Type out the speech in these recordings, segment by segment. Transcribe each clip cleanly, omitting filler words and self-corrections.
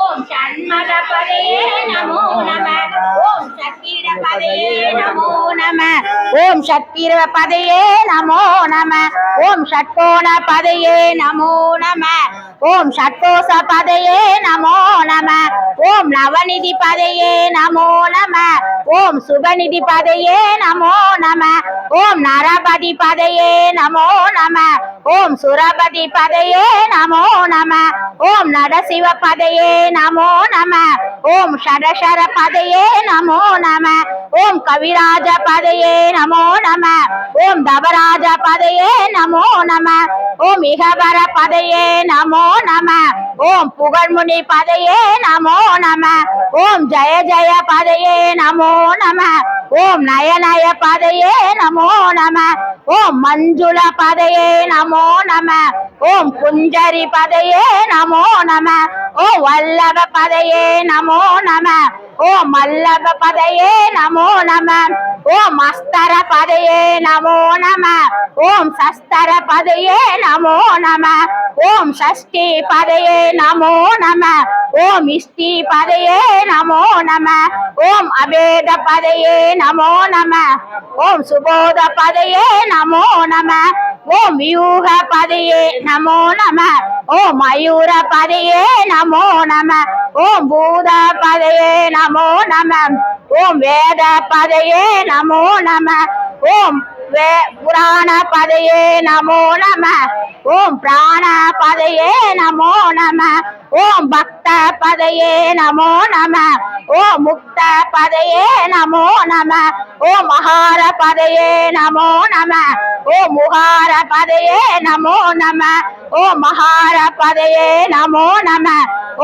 ஓம் சண்மகபதையே நமோ நம. ஓம் சக்கீரபதையே நமோ நம. ஓம் சக்கீரபதையே நமோ நம. ஓம் ஷட்கோணபதையே நமோ நம. ஓம் ஷட்கோசபதையே நமோ நம. ஓம் நவநிதிபதையே நமோ நம. ஓம் சுபநிதிபதையே நமோ நம. ஓம் நரபதிபதையே நமோ நம. ஓம் சுரபதிபதையே நமோ நம. ஓம் நடசிவபதையே நமோ நம. ஓம் ஷடஷரபதையே நமோ நம. ஓம் கவிராஜபதையே நமோ நம. ஓம் தவராஜபதையே நமோ நம. ஓம் இகவரபதையே நமோ நம. ஓம் புகழ்முனி பதையே நமோ நம. ஓம் ஜய ஜய பதையே நமோ நம. ஓம் நயநய பதையே நமோ நம. ஓம் மஞ்சுள பதையே நமோ நம. ஓம் குஞ்சரி பதையே நமோ நம. ஓம் வல்லப பதையே நமோ நம. ஓம் மல்லப பதையே நமோ நம. ஓம் அஸ்தர பதையே நமோ நம. ஓம் சஸ்தர பதையே நமோ நம. ஓம் ஷஷ்டி பதையே நமோ நம. ஓம் இஷ்டி பதையே நமோ நம. ஓம் அபேத பதையே நமோ நம. ஓம் சுபோத பதையே நமோ நம. ஓம் வியூக பதையே நமோ நம. ஓம் மயூர பதையே நமோ நம. ஓம் பூத பதையே நமோ நம. ஓம் வேத பதையே நமோ நம. ஓம் புராண பதையே நமோ நம. ஓம் பிராண பதையே நமோ நம. ஓம் பக்த பதையே நமோ நம. ஓம் முக்த பதையே நமோ நம. ஓம் மகார பதையே நமோ நம. ஓம் முகார பதையே நமோ நம. ஓம் மகார பதையே நமோ நம.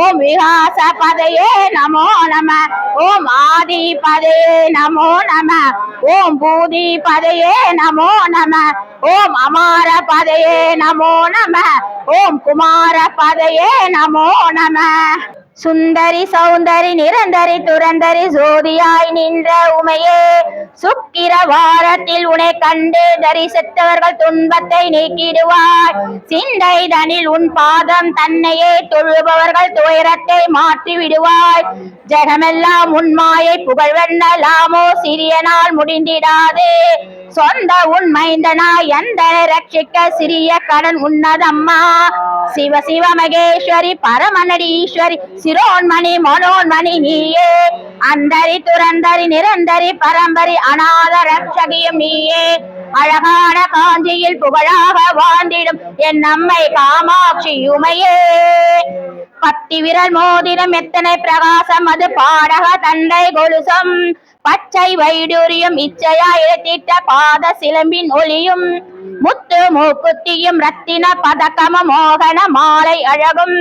ஓம் விகாச பதையே நமோ நம. ஓம் ஆதி பதையே நமோ நம. ஓம் பூதி பதையே நமோ நம. ஓம் அமார பதையே நமோ நம. ஓம் குமார பதையே நமோ நம. சுந்தரி சௌந்தரி நிரந்தரி துரந்தரி ஜோதியாய் நின்ற உமையே, சுக்கிர வாரத்தில் உனை கண்டு தரிசித்தவர்கள் துன்பத்தை நீக்கிடுவாய். சிந்தை தனில் உன் பாதம் தன்னையே தொழுபவர்கள் துயரத்தை மாற்றி விடுவாய். ஜெகமெல்லாம் உன் மாயை புகழ்வென்னலாமோ சிறிய நாள் முடிந்திடாதே. சொந்த உன் மைந்தனாய் எந்தனை ரட்சிக்க சிறிய கடன் உன்னதம்மா. சிவ சிவ மகேஸ்வரி பரமநடீஸ்வரி சிரோன்மணி மனோன்மணி நீயே. அந்தரி துரந்தரி நிரந்தரி பரம்பரி அநாத ரட்சகியும் நீயே. அழகான காஞ்சியில் புகழாக வாழ்ந்திடும் என் அம்மை காமாட்சி உமையே. பத்தி விரல் மோதிரம் எத்தனை பிரகாசம் அது பாடக தண்டை கொலுசம். பச்சை வைடூரியம் இச்சையா இழத்திட்ட பாத சிலம்பின் ஒளியும். முத்து மூக்குத்தியும் ரத்தின பதக்கமும் மோகன மாலை அழகும்.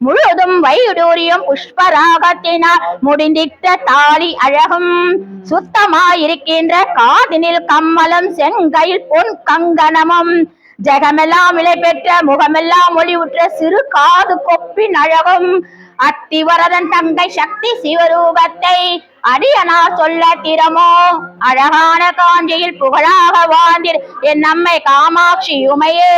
முழுதும் வைடூரியம் புஷ்பராகத்தினால் முடிந்திட்ட தாலி அழகும். சுத்தமாயிருக்கின்ற காதினில் கம்மலம் செங்கையில் பொன் கங்கணமும். ஜெகமெல்லாம் விலை பெற்ற முகமெல்லாம் ஒளிவுற்ற சிறு காது கொப்பின் அழகும். அத்திவரதன் தங்கை சக்தி சிவரூபத்தை அடியனா சொல்ல திறமோ. அழகான காஞ்சியில் புகழாக வாழ்ந்திரு என் அம்மை காமாட்சி உமையே.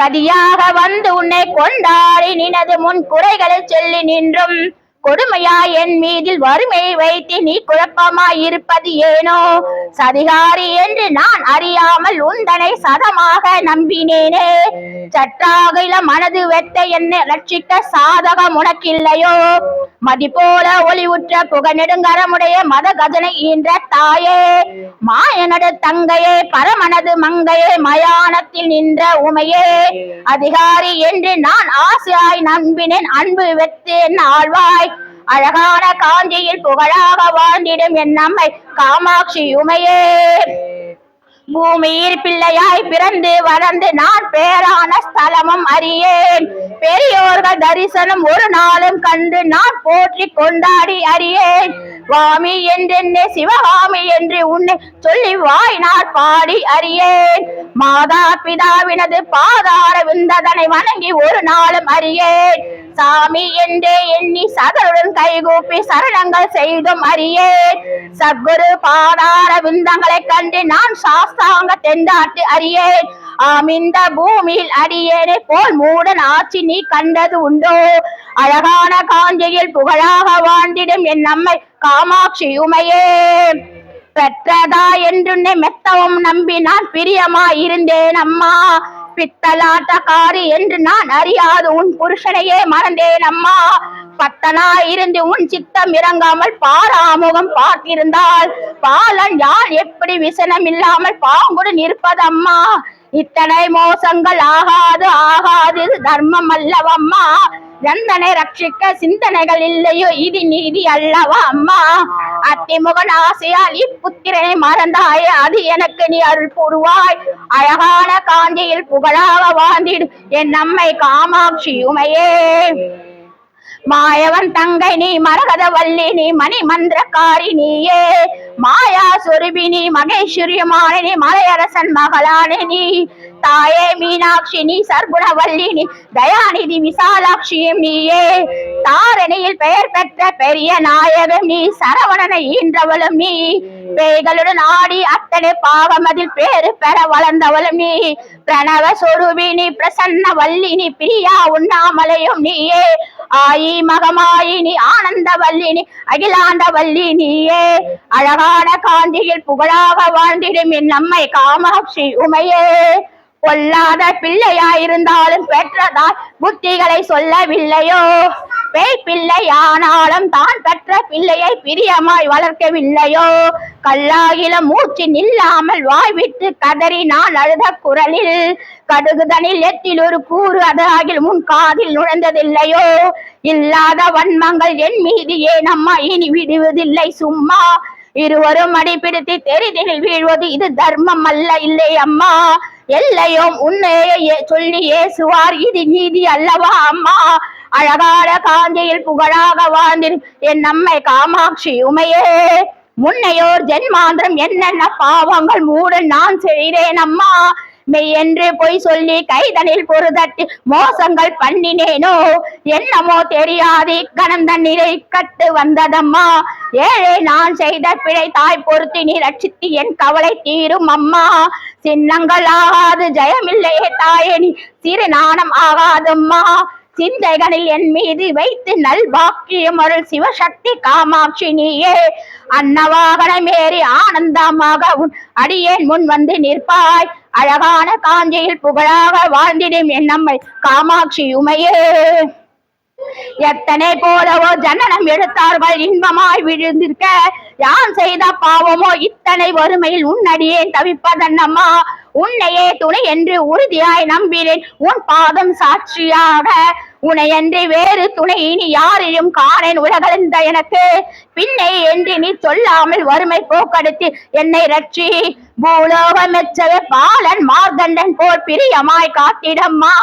கதியாக வந்து உன்னை கொண்டாடி நினது முன் குறைகளை சொல்லி நின்றும் கொடுமையாய் என் மீதில் வறுமை வைத்து நீ குழப்பமாய் இருப்பது ஏனோ. சதிகாரி என்று நான் அறியாமல் உந்தனை சதமாக நம்பினேனே. சற்றாக மனது வெட்ட என்னை ரட்சிக்க சாதகம் உனக்கில்லையோ. மதி போல ஒளிவுற்ற புக நெடுங்கரமுடைய மத கஜனை ஈன்ற தாயே. மாயனடு தங்கையே பரமனது மங்கையே மயானத்தில் நின்ற உமையே. அதிகாரி என்று நான் ஆசையாய் நம்பினேன் அன்பு வெத்தேன் ஆழ்வாய். அழகான காஞ்சியில் புகழாக வாழ்ந்திடும் என் அம்மை காமாட்சி உமையே. பூமியில் பிள்ளையாய் பிறந்து வளர்ந்து நான் பேரான ஸ்தலமும் அறியேன். பெரியோர்கள் தரிசனம் ஒரு நாளும் கண்டு நான் போற்றி கொண்டாடி அறியேன். வாமி என்றென்னே சிவகாமி என்று உன்னை சொல்லி வாய் நான் பாடி அறியேன். மாதா பிதாவினது பாதார விந்ததனை வணங்கி ஒரு நாளும் அறியேன். சாமி என்றே எண்ணி சகருடன் கைகூப்பி சரணங்கள் செய்தும் அறியேன். சத்குரு பாதார விந்தங்களை கண்டு நான் சாஸ்தாங்க தெண்டாட்டு அறியேன். ஆமிந்த பூமியில் அடியேனை போல் மூடன் ஆட்சி நீ கண்டது உண்டோ? அழகான காஞ்சியில் புகழாக வாழ்ந்திடும் என் அம்மை காமாட்சி உமையே, பெற்றதா என்றுன்னை மெத்தவும் நம்பி நான் பிரியமாயிருந்தேன் அம்மா. பித்தலாட்டக்காரி என்று நான் அறியாது உன் புருஷனையே மறந்தேன் அம்மா. பத்தனாயிருந்து உன் சித்தம் இறங்காமல் பாராமுகம் பார்த்திருந்தால் பாலன் யான் எப்படி விசனம் இல்லாமல் பாங்குடன் இருப்பதம்மா. இத்தனை மோசங்கள் ஆகாது ஆகாது தர்மம் அல்லவம்மா. நந்தனை ரட்சிக்க சிந்தனைகள் இல்லையோ இது நீதி அல்லவா அம்மா. அத்திமுகன் ஆசையால் இப்புத்திரனை மறந்தாயே, அது எனக்கு நீ அருள் புரிவாய். அழகான காஞ்சியில் புகழாக வாழ்ந்திடு என் அம்மை காமாட்சி உமையே. மாயவன் தங்கை நீ, மரகத வல்லி நீ, மணி மந்திரக்காரி நீயே, மாயா சொருபினி மகேஸ்வரியமான நீ, மலையரசன் மகளானே நீ, தாயே மீனாட்சி நீ, சர்க்குணவல்லி நீ, தயாநிதி விசாலாட்சியும் நீயே, தாரணியில் பெயர் பெற்ற பெரிய நாயகம் நீ, சரவணனை ஈன்றவளும் நீ, பேய்களுடன் ஆடி அத்தனை பாவமதில் பேரு பெற வளர்ந்தவளும் நீ, பிரணவ சொருபினி பிரசன்ன வல்லினி, பிரியா உண்ணாமலையும் நீயே, ஆயி மகமாயினி ஆனந்த வல்லினி, அகிலாண்ட வல்லி நீயே. அழகான காஞ்சியில் புகழாக வாழ்ந்திடும் என் அம்மை காமாட்சி உமையே. கொல்லாத பிள்ளையாயிருந்தாலும் பெற்றதால் புத்திகளை சொல்லவில்லையோ? பேய் பிள்ளை ஆனாலும் தான் பெற்ற பிள்ளையை பிரியமாய் வளர்க்கவில்லையோ? கல்லாகில மூச்சு நில்லாமல் வாய்விட்டு கதறி நான் அழுத குரலில் கடுகுதனில் எத்தில் ஒரு கூறு அதாகில் முன் காதில் நுழைந்ததில்லையோ? இல்லாத வன்மங்கள் என் மீது ஏன் அம்மா இனி விடுவதில்லை சும்மா. இருவரும் அடிப்பிடித்து தெரிதில் வீழ்வது இது தர்மம் அல்ல இல்லை அம்மா. எல்லையும் உன்னையே சொல்லி ஏசுவார், இது நீதி அல்லவா அம்மா. அழகான காஞ்சியில் புகழாக வாழ்ந்திரு என் அம்மை காமாட்சி உமையே. முன்னையோர் ஜென்மாந்திரம் என்னென்ன பாவங்கள் மூடன் நான் செய்தேன் அம்மா. மெய் என்று பொய் சொல்லி கைதனில் பொறுதட்டி மோசங்கள் பண்ணினேனோ என்னமோ தெரியாது கணம் தண்ணீரை கட்டு வந்ததம்மா. ஏழை நான் செய்த பிழை தாய் பொறுத்து நீ ரட்சித்து என் கவலை தீரும் அம்மா. சின்னங்கள் ஆகாது ஜெயமில்லையே தாயே நீ சிறு நாணம் ஆகாதம்மா. சிந்தைகளில் என் மீது வைத்து நல் பாக்கியம் அருள் சிவசக்தி காமாட்சி நீயே. அன்னவாகனமேறி ஆனந்தமாக உன் அடியேன் முன் வந்து நிற்பாய். அழகான காஞ்சியில் புகழாக வாழ்ந்திடும் என் அம்மை காமாட்சி உமையே. எத்தனை போலவோ ஜனனம் எடுத்தார்கள் இன்பமாய் விழுந்திருக்க, யான் செய்த பாவமோ இத்தனை வறுமையில் உன்னடியேன் தவிப்பதன்னம்மா. உன்னையே துணை என்று உறுதியாய் நம்பினேன் உன் பாதம் சாட்சியாக. உனையன்றி வேறு துணை இனி யாரையும் காணேன் உலகளந்த எனக்கு. பின்னை என்று நீ சொல்லாமல் வறுமை போக்கெடுத்து என்னை ரட்சி. பூலோகம் மெச்சவே பாலன் மார்தண்டன் போல் பிரியமாய் காத்திடம்மா.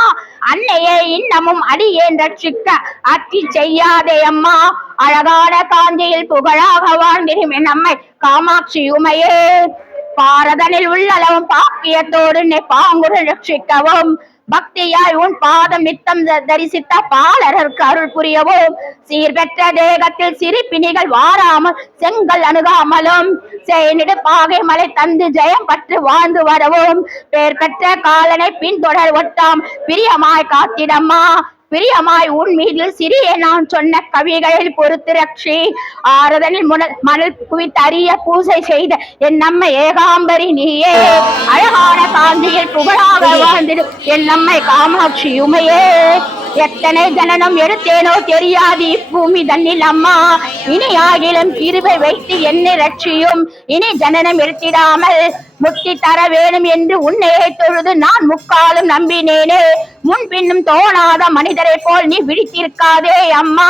அன்னையே இன்னமும் அடியேன் ரட்சிக்க அத்தி செய்யாதே அம்மா. அழகான காஞ்சியில் புகழாக வாழ்ந்திடும் என் அம்மை காமாட்சி உமையே. பாரதனில் உள்ளளவும் பாக்கியத்தோடு பாங்குடன் ரட்சிக்கவும், பக்தியாய் உன் பாதம் நித்தம் தரிசித்த பாலருக்கு அருள் புரியவும், சீர்பெற்ற தேகத்தில் சிரிப்பினிகள் வாராமல் செங்கல் அணுகாமலும் செய்நிடு பாகை மலை தந்து ஜெயம் பற்று வாழ்ந்து வரவும், பேர் பெற்ற காலனை பின்தொடர் ஒட்டாம் பிரியமாய் காத்திடம்மா. பிரியமாய் உன் மீது சிறிய நான் சொன்ன கவிகளில் பொறுத்து ரட்சி. ஆறுதலில் மணல் குவித்தறிய பூசை செய்த என் நம்மை ஏகாம்பரி நீயே. அழகான காஞ்சியில் புகழாக வாழ்ந்திடும் என் நம்மை காமாட்சி உமையே. எத்தனை ஜனனம் எடுத்தேனோ தெரியாது இப்பூமி தன்னில் அம்மா. இனி ஆகிலும் கிருபை வைத்து என்னை ரட்சியும். இனி ஜனனம் எடுத்திடாமல் முக்தி தர வேணும் என்று உன்னையே தொழுது நான் முக்காலும் நம்பினேனே. முன்பின்னும் தோணாத மனிதரை போல் நீ விழித்திருக்காதே அம்மா.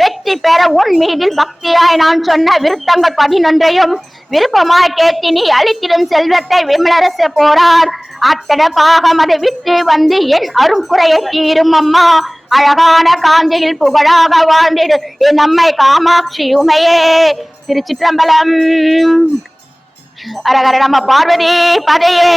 வெற்றி பெற உன் மீதில் பக்தியாய் நான் சொன்ன விருத்தங்கள் 11ஐயும் விருப்பமாய் கேட்டு நீ அளித்திடும் செல்வத்தை விமலரச போறார். அத்தனை பாகம் அதை விட்டு வந்து என் அரும் குறையை தீரும் அம்மா. அழகான காஞ்சியில் புகழாக வாழ்ந்திடு என் அம்மை காமாட்சி உமையே. திருச்சிற்றம்பலம். அரகர நம பார்வதி பதையே.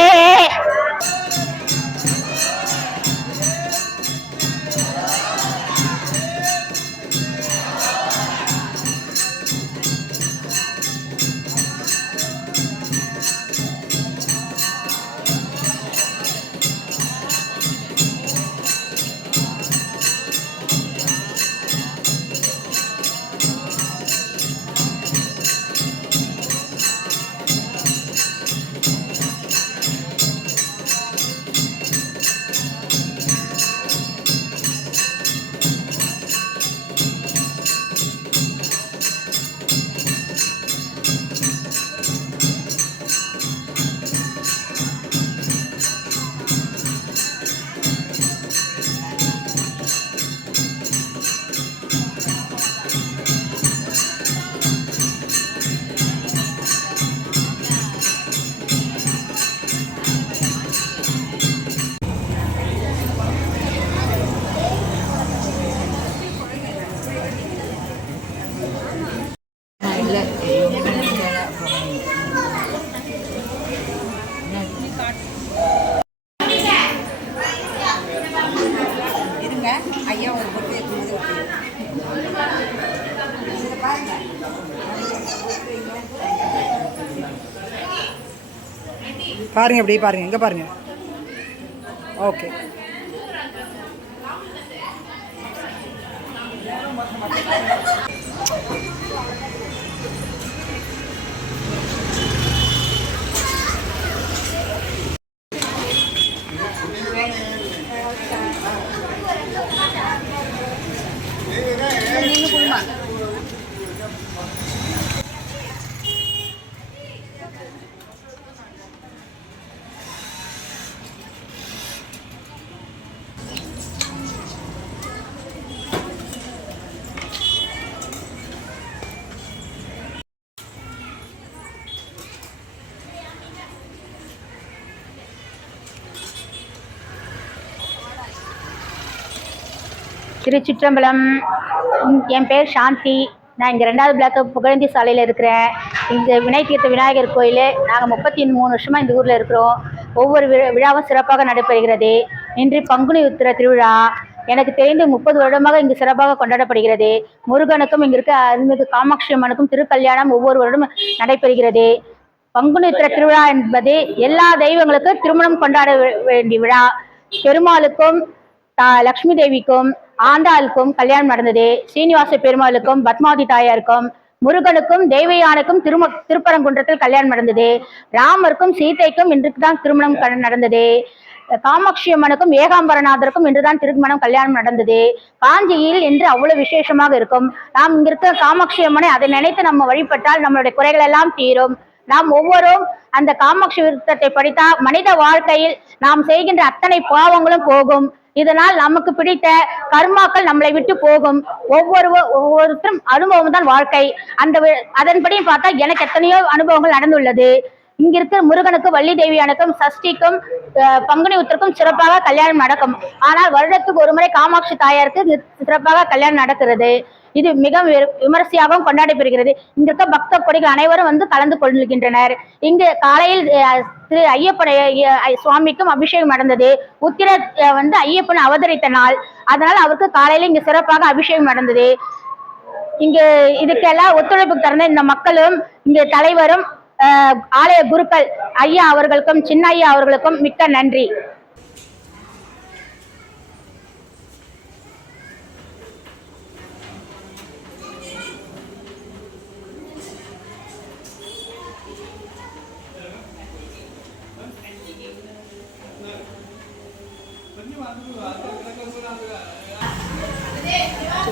பாருங்கள் இப்படி பாருங்கள், இங்கே பாருங்கள். ஓகே. திருச்சிற்றம்பலம். என் பேர் சாந்தி. நான் இங்கே 2வது பிளாக்கு புகழந்தி சாலையில் இருக்கிறேன். இந்த விநாயகர் தீர்த்த விநாயகர் கோயில் நாங்கள் 33 வருஷமாக இந்த ஊரில் இருக்கிறோம். ஒவ்வொரு விழாவும் சிறப்பாக நடைபெறுகிறது. இன்று பங்குனி உத்திர திருவிழா. எனக்கு தெரிந்து 30 வருடமாக இங்கு சிறப்பாக கொண்டாடப்படுகிறது. முருகனுக்கும் இங்கே இருக்க அருள்மிகு காமாட்சி அம்மனுக்கும் திருக்கல்யாணம் ஒவ்வொரு வருடமும் நடைபெறுகிறது. பங்குனி உத்திர திருவிழா என்பது எல்லா தெய்வங்களுக்கும் திருமணம் கொண்டாட வேண்டிய விழா. பெருமாளுக்கும் லக்ஷ்மி தேவிக்கும் ஆண்டாளுக்கும் கல்யாணம் நடந்தது. சீனிவாச பெருமாளுக்கும் பத்மாவதி தாயாருக்கும் முருகனுக்கும் தேவயானுக்கும் திருப்பரங்குன்றத்தில் கல்யாணம் நடந்தது. ராமருக்கும் சீதைக்கும் இன்றுக்கு தான் திருமணம் நடந்தது. காமாட்சி அம்மனுக்கும் ஏகாம்பரநாதருக்கும் இன்றுதான் திருமணம் கல்யாணம் நடந்தது. காஞ்சியில் இன்று அவ்வளவு விசேஷமாக இருக்கும். நாம் இங்க இருக்க காமாட்சி அம்மனை அதை நினைத்து நம்ம வழிபட்டால் நம்மளுடைய குறைகள் எல்லாம் தீரும். நாம் ஒவ்வொருவரும் அந்த காமாட்சி விருத்தத்தை படித்தால் மனித வாழ்க்கையில் நாம் செய்கின்ற அத்தனை பாவங்களும் போகும். இதனால் நமக்கு பிடித்த கர்மாக்கள் நம்மளை விட்டு போகும். ஒவ்வொருத்தரும் அனுபவம் தான் வாழ்க்கை. அதன்படி பார்த்தா எனக்கு எத்தனையோ அனுபவங்கள் நடந்துள்ளது. இங்க இருக்கிற முருகனுக்கு வள்ளி தேவியானுக்கும் சஷ்டிக்கும் பங்குனி உத்திரக்கும் சிறப்பாக கல்யாணம் நடக்கும். ஆனால் வருடத்துக்கு ஒரு முறை காமாட்சி தாயாருக்கு சிறப்பாக கல்யாணம் நடக்கிறது. இது மிக விமரிசையாகவும் கொண்டாடப்படுகிறது. இங்க இருக்க பக்த கொடிகள் அனைவரும் வந்து கலந்து கொள்கின்றனர். இங்கு காலையில் திரு ஐயப்பன் சுவாமிக்கும் அபிஷேகம் நடந்தது. உத்திர ஐயப்பன் அவதரித்த நாள். அதனால் அவருக்கு காலையில இங்கு சிறப்பாக அபிஷேகம் நடந்தது. இங்கு இதுக்கெல்லாம் ஒத்துழைப்பு தரந்த இந்த மக்களும் இங்கு தலைவரும் ஆலய குருக்கள் ஐயா அவர்களுக்கும் சின்ன ஐயா அவர்களுக்கும் மிக்க நன்றி. तो